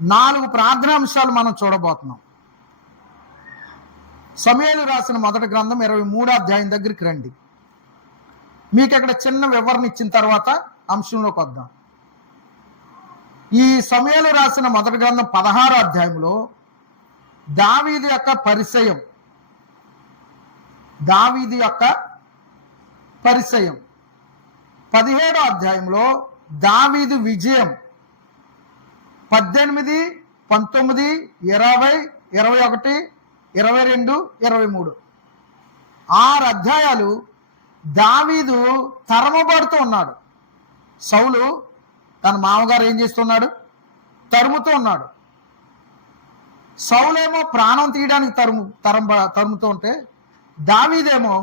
4 ప్రార్థనాంశాలు మనం చూడబోతున్నాం. సమూయేలు రాసిన మొదటి గ్రంథం 23వ అధ్యాయం దగ్గరికి రండి. మీకు ఇక్కడ చిన్న వివరణ ఇచ్చిన తర్వాత అంశంలోకి వద్దాం. ఈ సమూయేలు రాసిన మొదటి గ్రంథం 16వ అధ్యాయంలో దావీదు యొక్క పరిచయం, 17వ అధ్యాయంలో దావీదు విజయం, 18, 19, 20, 21, 22, 23 6 అధ్యాయాలు దావీదు తరమబడుతూ ఉన్నాడు. సౌలు తన మామగారు ఏం చేస్తున్నాడు? తరుముతూ ఉన్నాడు. సౌలేమో ప్రాణం తీయడానికి తరుముతూ ఉంటే దావీదేమో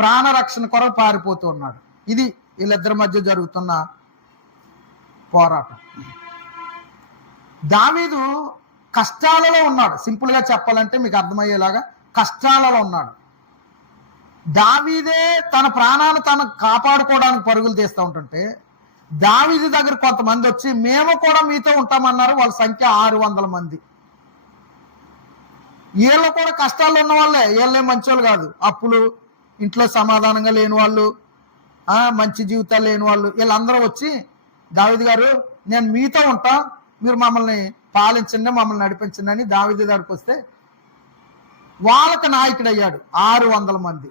ప్రాణరక్షణ కొరకు పారిపోతూ ఉన్నాడు. ఇది వీళ్ళిద్దరి మధ్య జరుగుతున్న పోరాటం. దావీదు కష్టాలలో ఉన్నాడు. సింపుల్గా చెప్పాలంటే మీకు అర్థమయ్యేలాగా కష్టాలలో ఉన్నాడు. దావీదే తన ప్రాణాన్ని తను కాపాడుకోవడానికి పరుగులు తీస్తూ ఉంటుంటే దావీదు దగ్గర కొంతమంది వచ్చి మేము కూడా మీతో ఉంటామన్నారు. వాళ్ళ సంఖ్య 600 మంది. వీళ్ళు కూడా కష్టాల్లో ఉన్న వాళ్ళే, వీళ్ళే మంచోళ్ళు కాదు. అప్పులు, ఇంట్లో సమాధానంగా లేని వాళ్ళు, మంచి జీవితాలు లేని వాళ్ళు, వీళ్ళందరూ వచ్చి దావీదు గారు నేను మీతో ఉంటా, మీరు మమ్మల్ని పాలించండి, మమ్మల్ని నడిపించండి అని దావీదు దగ్గరికి వస్తే వాళ్ళకి నాయకుడు అయ్యాడు. 600 మంది.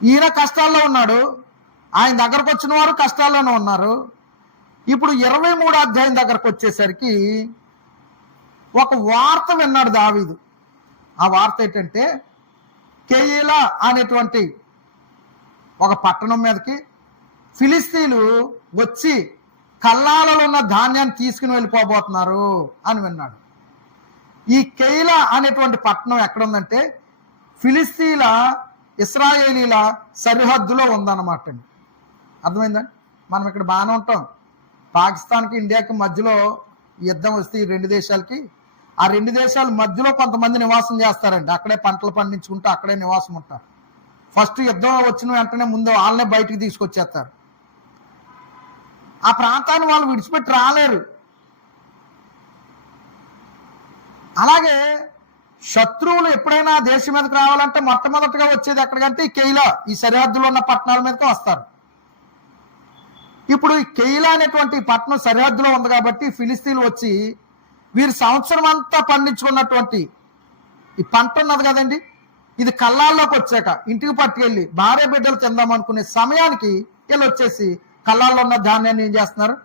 ఈయన కష్టాల్లో ఉన్నాడు, ఆయన దగ్గరకు వచ్చిన వారు కష్టాల్లోనే ఉన్నారు. ఇప్పుడు 23వ అధ్యాయం దగ్గరకు వచ్చేసరికి ఒక వార్త విన్నాడు దావీదు. ఆ వార్త ఏంటంటే కెయీలా అనేటువంటి ఒక పట్టణం మీదకి ఫిలిస్తీన్లు వచ్చి కల్లాలలో ఉన్న ధాన్యాన్ని తీసుకుని వెళ్ళిపోబోతున్నారు అని విన్నాడు. ఈ కెయీలా అనేటువంటి పట్టణం ఎక్కడుందంటే ఫిలిస్తీన్ల ఇశ్రాయేలీల సరిహద్దులో ఉందన్నమాట అండి. అర్థమైందండి? మనం ఇక్కడ బాగానే ఉంటాం. పాకిస్తాన్కి ఇండియాకి మధ్యలో యుద్ధం వస్తే ఈ 2 దేశాలకి, ఆ 2 దేశాల మధ్యలో కొంతమంది నివాసం చేస్తారండి. అక్కడే పంటలు పండించుకుంటూ అక్కడే నివాసం ఉంటారు. ఫస్ట్ యుద్ధం వచ్చిన వెంటనే ముందు వాళ్ళనే బయటికి తీసుకొచ్చేస్తారు. ఆ ప్రాంతాన్ని వాళ్ళు విడిచిపెట్టి రాలేరు. అలాగే శత్రువులు ఎప్పుడైనా దేశం మీదకి రావాలంటే మొట్టమొదటిగా వచ్చేది ఎక్కడికంటే ఈ కెయీలా, ఈ సరిహద్దులో ఉన్న పట్టణాల మీదకి వస్తారు. ఇప్పుడు ఈ కెయీలా అనేటువంటి పట్టణం సరిహద్దులో ఉంది కాబట్టి ఫిలిస్తీన్లు వచ్చి వీరు సంవత్సరం అంతా పండించుకున్నటువంటి ఈ పంట ఉన్నది కదండి, ఇది కల్లాల్లోకి వచ్చాక ఇంటికి పట్టుకెళ్ళి భార్య బిడ్డలు తిందామనుకునే సమయానికి వీళ్ళు వచ్చేసి కల్లాల్లో ఉన్న ధాన్యాన్ని ఏం చేస్తున్నారు?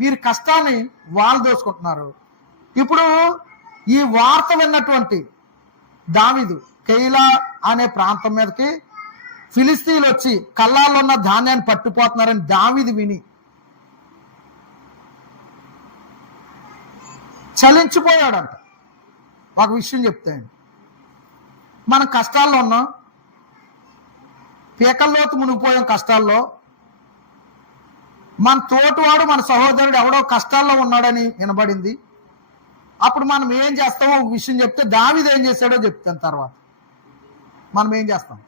వీరి కష్టాన్ని వాళ్ళు దోసుకుంటున్నారు. ఇప్పుడు ఈ వార్త విన్నటువంటి దావీదు కెయీలా అనే ప్రాంతం మీదకి ఫిలిస్తీన్లు వచ్చి కల్లాల్లో ఉన్న ధాన్యాన్ని పట్టుపోతున్నారని దావీదు విని చలించిపోయాడంట. ఒక విషయం చెప్తాయండి, మనం కష్టాల్లో ఉన్నాం, పీకల్లోకి మునిగిపోయాం కష్టాల్లో. మన తోటివాడు మన సహోదరుడు ఎవడో కష్టాల్లో ఉన్నాడని వినబడింది. అప్పుడు మనం ఏం చేస్తామో ఒక విషయం చెప్తే దావీదు ఏం చేశాడో చెప్తాను. తర్వాత మనం ఏం చేస్తాం?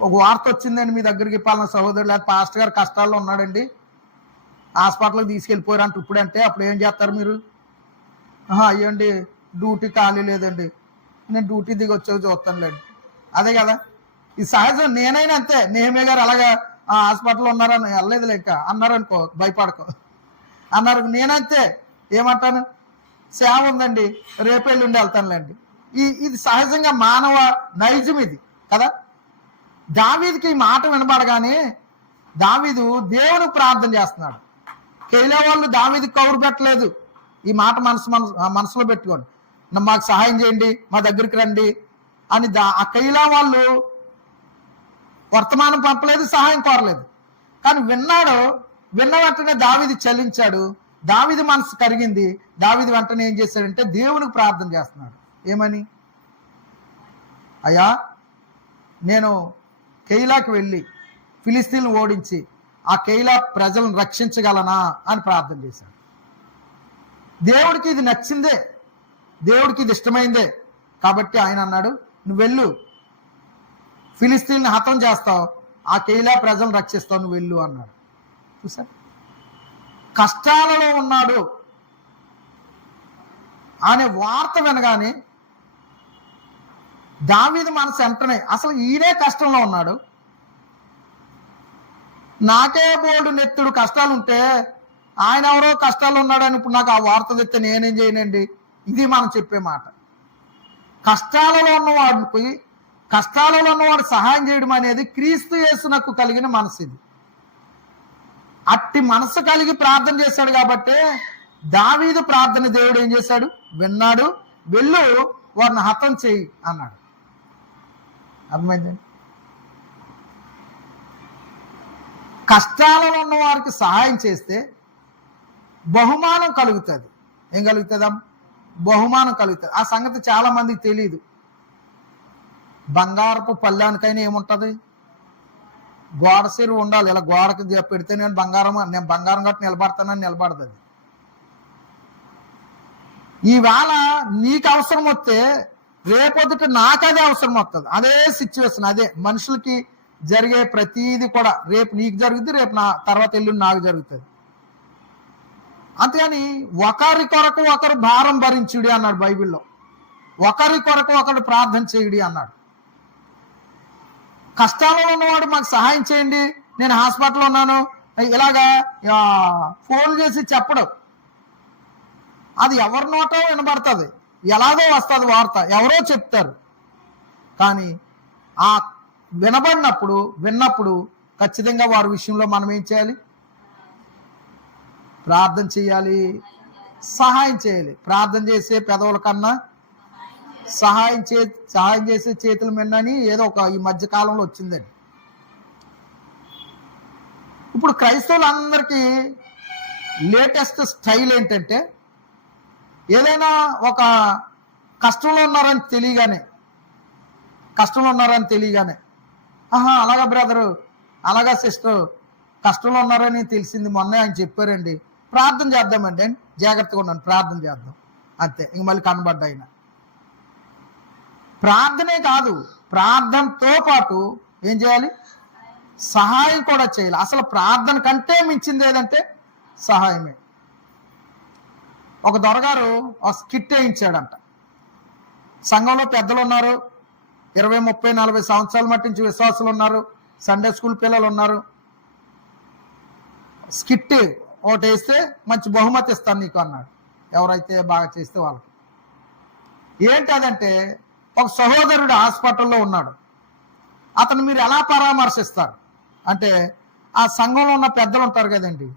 ఒక వార్త వచ్చిందండి మీ దగ్గరికి, పలానా సహోదరుడు లేదా పాస్టర్ గారు కష్టాల్లో ఉన్నాడండి, హాస్పిటల్కి తీసుకెళ్ళిపోయారు అంటే ఇప్పుడంటే అప్పుడు ఏం చేస్తారు మీరు? అయ్యండి డ్యూటీ ఖాళీ లేదండి, నేను డ్యూటీ దిగి వచ్చేది చూస్తానులేండి. అదే కదా, ఇది సహజం. నేనైనా అంతే. నేమే గారు అలాగా హాస్పిటల్లో ఉన్నారని వెళ్ళలేదులే ఇంకా అన్నారనుకో, భయపడకో అన్నారు. నేనంతే, ఏమంటాను? సేవ ఉందండి, రేపెళ్ళుండి వెళ్తానులేండి. ఇది సహజంగా మానవ నైజం ఇది కదా. దావీదుకి ఈ మాట వినబడగానే దావీదు దేవునికి ప్రార్థన చేస్తున్నాడు. కెయీలా వాళ్ళు దావీదుకి కౌరు పెట్టలేదు. ఈ మాట మనసులో పెట్టుకోండి, మాకు సహాయం చేయండి, మా దగ్గరికి రండి అని. ఆ కెయీలా వాళ్ళు వర్తమానం పంపలేదు, సహాయం కోరలేదు. కానీ విన్న వెంటనే దావీదు చలించాడు. దావీదు మనసు కరిగింది. దావీదు వెంటనే ఏం చేశాడంటే దేవునికి ప్రార్థన చేస్తున్నాడు. ఏమని? అయ్యా, నేను కెయీలాకి వెళ్ళి ఫిలిస్తీన్లు ఓడించి ఆ కెయీలా ప్రజలను రక్షించగలనా అని ప్రార్థన చేశాడు. దేవుడికి ఇది నచ్చిందే, దేవుడికి ఇది ఇష్టమైందే కాబట్టి ఆయన అన్నాడు, నువ్వు వెళ్ళు, ఫిలిస్తీన్ని హతం చేస్తావు, ఆ కెయీలా ప్రజలను రక్షిస్తావు, నువ్వు వెళ్ళు అన్నాడు. చూసా, కష్టాలలో ఉన్నాడు అనే వార్త వినగానే దావీదు మనసు వెంటనే అసలు ఈయనే కష్టంలో ఉన్నాడు, నాకే బోల్డు నెత్తుడు కష్టాలు ఉంటే ఆయన ఎవరో కష్టాలు ఉన్నాడని ఇప్పుడు నాకు ఆ వార్త తెస్తే నేనేం చేయనండి. ఇది మనం చెప్పే మాట. కష్టాలలో ఉన్నవాడు సహాయం చేయడం అనేది క్రీస్తు యేసునకు కలిగిన మనసు. ఇది అట్టి మనసు కలిగి ప్రార్థన చేశాడు కాబట్టి దావీదు ప్రార్థన దేవుడు ఏం చేశాడు, విన్నాడు. వెళ్ళు వారిని హతం చేయి అన్నాడు. అర్థమైందండి? కష్టాలలో ఉన్న వారికి సహాయం చేస్తే బహుమానం కలుగుతుంది. ఏం కలుగుతుందా? బహుమానం కలుగుతుంది. ఆ సంగతి చాలా మందికి తెలియదు. బంగారపు పళ్ళానికైనా ఏముంటది, గోడ సిరు ఉండాలి. ఇలా గోడకు పెడితే నేను బంగారం కట్టి నిలబడతానని నిలబడదు. అది ఈవేళ నీకు అవసరం వస్తే రేపొద్దుట నాకు అదే అవసరం వస్తుంది. అదే సిచ్యువేషన్, అదే మనుషులకి జరిగే ప్రతీది కూడా రేపు నీకు జరుగుతుంది, రేపు నా తర్వాత ఎల్లుండి నాకు జరుగుతుంది. అంతేగాని ఒకరి కొరకు ఒకరు భారం భరించుడి అన్నాడు బైబిల్లో. ఒకరి కొరకు ఒకరు ప్రార్థన చేయుడి అన్నాడు. కష్టాలలో ఉన్నవాడు మాకు సహాయం చేయండి, నేను హాస్పిటల్లో ఉన్నాను ఇలాగా ఫోన్ చేసి చెప్పడం, అది ఎవరి నోటో వినబడుతుంది, ఎలాగో వస్తుంది వార్త, ఎవరో చెప్తారు. కానీ ఆ విన్నప్పుడు ఖచ్చితంగా వారి విషయంలో మనం ఏం చేయాలి? ప్రార్థన చేయాలి, సహాయం చేయాలి. ప్రార్థన చేసే పెదవుల కన్నా సహాయం చేసే చేతులు మిన్నని ఏదో ఒక ఈ మధ్య కాలంలో వచ్చిందండి. ఇప్పుడు క్రైస్తవులందరికీ లేటెస్ట్ స్టైల్ ఏంటంటే, ఏదైనా ఒక కష్టంలో ఉన్నారని తెలియగానే అలాగా బ్రదరు, అలాగా సిస్టర్ కష్టంలో ఉన్నారని తెలిసింది, మొన్న ఆయన చెప్పారండి, ప్రార్థన చేద్దామండి, జాగ్రత్తగా ఉన్నాను, ప్రార్థన చేద్దాం, అంతే. ఇంక మళ్ళీ కనబడ్డా ఆయన. ప్రార్థనే కాదు, ప్రార్థనతో పాటు ఏం చేయాలి? సహాయం కూడా చేయాలి. అసలు ప్రార్థన కంటే మించింది ఏదంటే సహాయమే. ఒక దొరగారు ఒక స్కిట్ వేయించాడంట. సంఘంలో పెద్దలు ఉన్నారు, 20, 30, 40 సంవత్సరాల మట్టి నుంచి విశ్వాసులు ఉన్నారు, సండే స్కూల్ పిల్లలు ఉన్నారు. స్కిట్ ఒకటి వేస్తే మంచి బహుమతి ఇస్తాను నీకు అన్నాడు, ఎవరైతే బాగా చేస్తే వాళ్ళకి. ఏంటి అదంటే, ఒక సహోదరుడు హాస్పిటల్లో ఉన్నాడు, అతను మీరు ఎలా పరామర్శిస్తారు అంటే, ఆ సంఘంలో ఉన్న పెద్దలు ఉంటారు కదండి,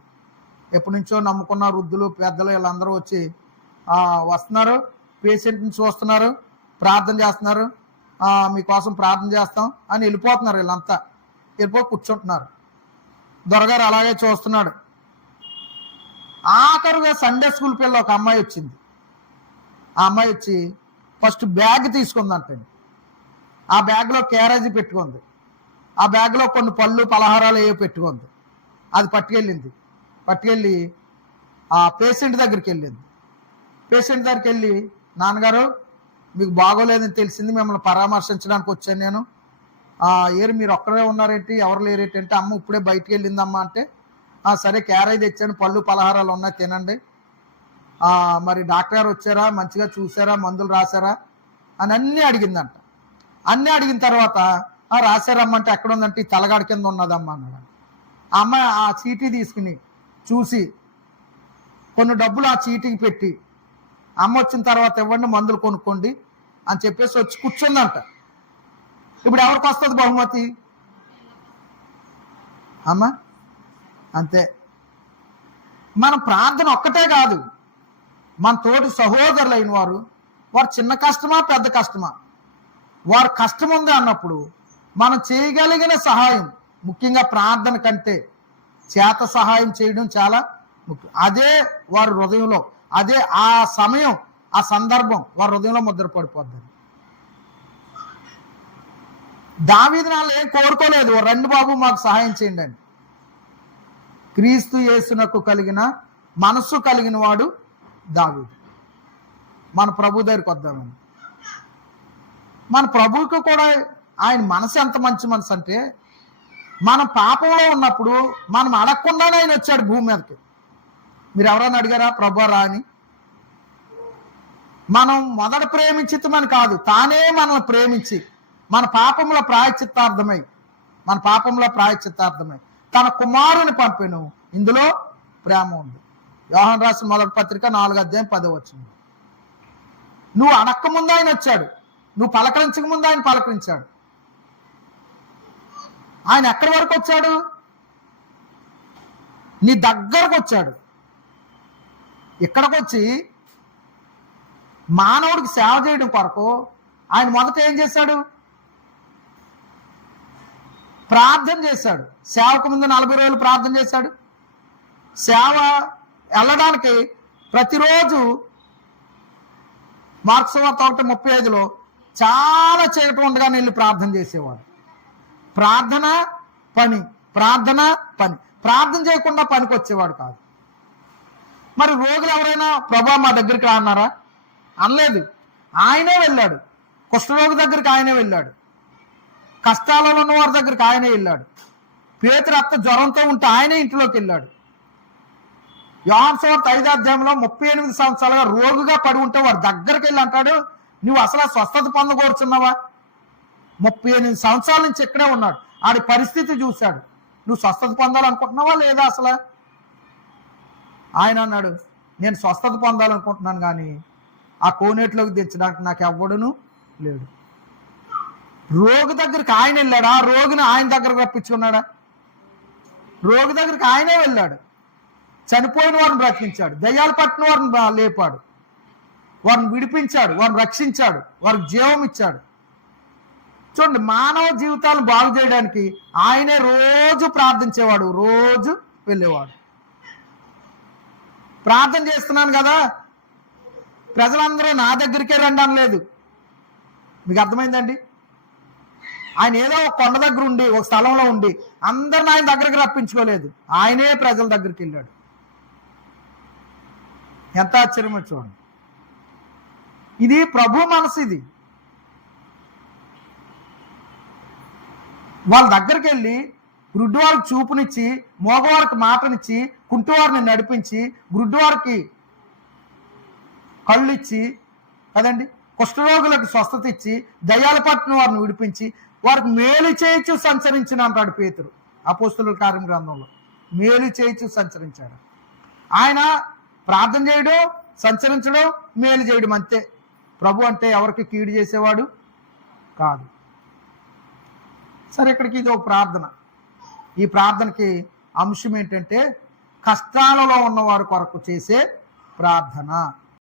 ఎప్పటి నుంచో నమ్ముకున్న వృద్ధులు పెద్దలు వీళ్ళందరూ వచ్చి వస్తున్నారు, పేషెంట్ని చూస్తున్నారు, ప్రార్థన చేస్తున్నారు, మీకోసం ప్రార్థన చేస్తాం అని వెళ్ళిపోతున్నారు. వీళ్ళంతా వెళ్ళిపోయి కూర్చుంటున్నారు. దొరగారు అలాగే చూస్తున్నాడు. ఆఖరుగా సండే స్కూల్ పిల్ల ఒక అమ్మాయి వచ్చింది. ఆ అమ్మాయి వచ్చి ఫస్ట్ బ్యాగ్ తీసుకుందంటండి. ఆ బ్యాగ్లో క్యారేజీ పెట్టుకుంది, ఆ బ్యాగ్లో కొన్ని పళ్ళు పలహారాలు ఏవో పెట్టుకుంది. అది పట్టుకెళ్ళి ఆ పేషెంట్ దగ్గరికి వెళ్ళింది. పేషెంట్ దగ్గరికి వెళ్ళి, నాన్నగారు మీకు బాగోలేదని తెలిసింది, మిమ్మల్ని పరామర్శించడానికి వచ్చాను నేను, మీరు ఒక్కరే ఉన్నారేంటి, ఎవరు లేరేంటి అంటే, అమ్మ ఇప్పుడే బయటికి వెళ్ళిందమ్మా అంటే, సరే క్యారేజ్ తెచ్చాను, పళ్ళు పలహారాలు ఉన్నాయి తినండి, మరి డాక్టర్ గారు వచ్చారా, మంచిగా చూసారా, మందులు రాశారా అని అన్నీ అడిగిందంట. అన్నీ అడిగిన తర్వాత రాశారమ్మంటే ఎక్కడ ఉందంటే ఈ తలగాడి కింద ఉన్నదమ్మా అన్నాడు. ఆ అమ్మాయి ఆ చీటీ తీసుకుని చూసి కొన్ని డబ్బులు ఆ చీటీకి పెట్టి, అమ్మ వచ్చిన తర్వాత ఇవ్వండి మందులు కొనుక్కోండి అని చెప్పేసి వచ్చి కూర్చుందంట. ఇప్పుడు ఎవరికి వస్తుంది బహుమతి? అమ్మ. అంతే. మన ప్రార్థన ఒక్కటే కాదు, మన తోటి సహోదరులైన వారు చిన్న కష్టమా పెద్ద కష్టమా, వారు కష్టం ఉంది అన్నప్పుడు మనం చేయగలిగిన సహాయం, ముఖ్యంగా ప్రార్థన కంటే చేత సహాయం చేయడం చాలా ముఖ్యం. అదే వారి హృదయంలో, అదే ఆ సమయం, ఆ సందర్భం వారి హృదయంలో ముద్రపడిపోద్ది. దావీదు నాళ్ళు ఏం కోరుకోలేదు, రండి బాబు మాకు సహాయం చేయండి అని. క్రీస్తు యేసునకు కలిగిన మనస్సు కలిగిన వాడు దావీదు. మన ప్రభు దగ్గరికి వద్దామని. మన ప్రభువుకు కూడా ఆయన మనసు ఎంత మంచి మనసు అంటే, మనం పాపంలో ఉన్నప్పుడు మనం అడగకుండానే ఆయన వచ్చాడు భూమి మీదకి. మీరు ఎవరైనా అడిగారా ప్రభు రా అని? మనం మొదట ప్రేమించితమని కాదు, తానే మనల్ని ప్రేమించి మన పాపముల ప్రాయశ్చిత్తార్థమై తన కుమారుని పంపెను. ఇందులో ప్రేమ ఉంది. యోహాను రాసిన మొదటి పత్రిక 4:10 నువ్వు అడక్క ముందు ఆయన వచ్చాడు, నువ్వు పలకరించక ముందు ఆయన పలకరించాడు. ఆయన ఎక్కడి వరకు వచ్చాడు? నీ దగ్గరకు వచ్చాడు. ఇక్కడికి వచ్చి మానవుడికి సేవ చేయడం కొరకు ఆయన మొదట ఏం చేశాడు? ప్రార్థన చేశాడు. సేవకు ముందు 40 రోజులు ప్రార్థన చేశాడు. సేవ వెళ్ళడానికి ప్రతిరోజు మార్క్స్ వార్త 1:35 చాలా చీకటి ఉండగానే వెళ్ళి ప్రార్థన చేసేవాడు. ప్రార్థన పని. ప్రార్థన చేయకుండా పనికి వచ్చేవాడు కాదు. మరి రోగులు ఎవరైనా ప్రభా మా దగ్గరికి రా అన్నారా? అనలేదు. ఆయనే వెళ్ళాడు. కుష్ఠరోగి దగ్గరికి ఆయనే వెళ్ళాడు. కష్టాలలో ఉన్న వారి దగ్గరికి ఆయనే వెళ్ళాడు. పేతురు అత్త జ్వరంతో ఉంటే ఆయనే ఇంట్లోకి వెళ్ళాడు. యోహాను సువార్త 5వ 38 సంవత్సరాలుగా రోగుగా పడి ఉంటే వాడు దగ్గరికి వెళ్ళి అంటాడు, నువ్వు అసలు స్వస్థత పొందకూర్చున్నావా? 38 సంవత్సరాల నుంచి ఇక్కడే ఉన్నాడు. ఆడి పరిస్థితి చూశాడు. నువ్వు స్వస్థత పొందాలనుకుంటున్నావా లేదా అసలు? ఆయన అన్నాడు, నేను స్వస్థత పొందాలనుకుంటున్నాను, కానీ ఆ కోనేటిలోకి దించడానికి నాకు ఎవ్వడును లేడు. రోగి దగ్గరికి ఆయన వెళ్ళాడా? రోగిని ఆయన దగ్గరకు రప్పించుకున్నాడా? రోగి దగ్గరికి ఆయనే వెళ్ళాడు. చనిపోయిన వారిని బ్రతికించాడు, దయ్యాలు పట్టిన వారిని లేపాడు, వారిని విడిపించాడు, వారిని రక్షించాడు, వారికి జీవం ఇచ్చాడు. చూడండి, మానవ జీవితాలను బాగు చేయడానికి ఆయనే రోజు ప్రార్థించేవాడు, రోజు వెళ్ళేవాడు. ప్రార్థన చేస్తున్నాను కదా, ప్రజలందరూ నా దగ్గరికే రండి అనలేదు. మీకు అర్థమైందండి? ఆయన ఏదో ఒక కొండ దగ్గర ఉండి, ఒక స్థలంలో ఉండి అందరిని ఆయన దగ్గరికి రప్పించుకోలేదు. ఆయనే ప్రజల దగ్గరికి వెళ్ళాడు. ఎంత ఆశ్చర్యమో చూడండి. ఇది ప్రభు మనసు. ఇది వాళ్ళ దగ్గరికి వెళ్ళి గుడ్డివారికి చూపునిచ్చి, మోగవారికి మాటనిచ్చి, కుంటివారిని నడిపించి, గుడ్డివారికి కళ్ళు ఇచ్చి కదండి, కుష్ఠరోగులకు స్వస్థత ఇచ్చి, దయ్యాల పట్టిన వారిని విడిపించి, వారికి మేలు చేయొచ్చు సంచరించిన అంటాడు పేతురు అపోస్తలుల కార్యం గ్రంథంలో. మేలు చేయొచ్చు సంచరించాడు. ఆయన ప్రార్థన చేయడం, సంచరించడం, మేలు చేయడం అంతే. ప్రభు అంటే ఎవరికి కీడు చేసేవాడు కాదు. సరే, ఇక్కడికి ఇది ఒక ప్రార్థన. ఈ ప్రార్థనకి అంశం ఏంటంటే కష్టాలలో ఉన్నవారి కొరకు చేసే ప్రార్థన.